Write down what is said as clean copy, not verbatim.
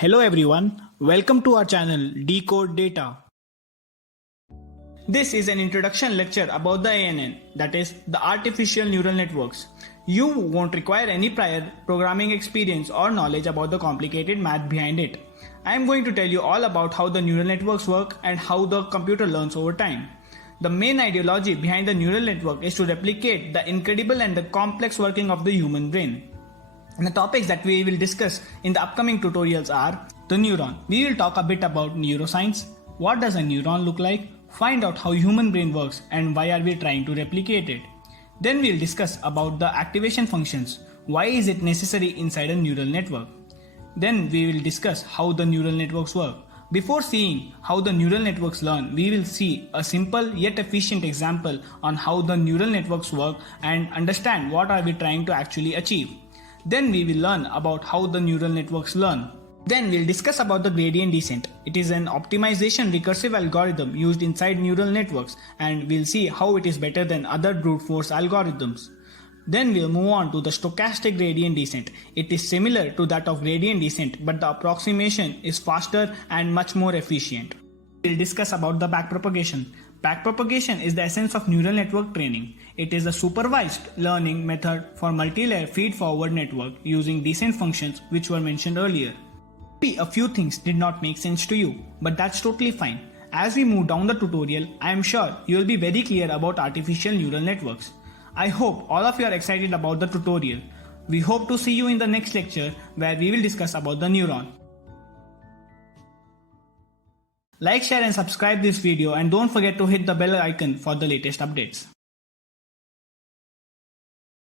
Hello everyone, welcome to our channel Decode Data. This is an introduction lecture about the ANN, that is, the artificial neural networks. You won't require any prior programming experience or knowledge about the complicated math behind it. I am going to tell you all about how the neural networks work and how the computer learns over time. The main ideology behind the neural network is to replicate the incredible and the complex working of the human brain. And the topics that we will discuss in the upcoming tutorials are the neuron. We will talk a bit about neuroscience, what does a neuron look like, find out how human brain works and why are we trying to replicate it. Then we will discuss about the activation functions, why is it necessary inside a neural network. Then we will discuss how the neural networks work. Before seeing how the neural networks learn, we will see a simple yet efficient example on how the neural networks work and understand what are we trying to actually achieve. Then we will learn about how the neural networks learn. Then we'll discuss about the gradient descent. It is an optimization recursive algorithm used inside neural networks, and we'll see how it is better than other brute force algorithms. Then we'll move on to the stochastic gradient descent. It is similar to that of gradient descent, but the approximation is faster and much more efficient. We'll discuss about the backpropagation. Backpropagation is the essence of neural network training. It is a supervised learning method for multi-layer feed-forward network using descent functions which were mentioned earlier. Maybe a few things did not make sense to you, but that's totally fine. As we move down the tutorial, I am sure you will be very clear about artificial neural networks. I hope all of you are excited about the tutorial. We hope to see you in the next lecture where we will discuss about the neuron. Like, share and subscribe this video and don't forget to hit the bell icon for the latest updates.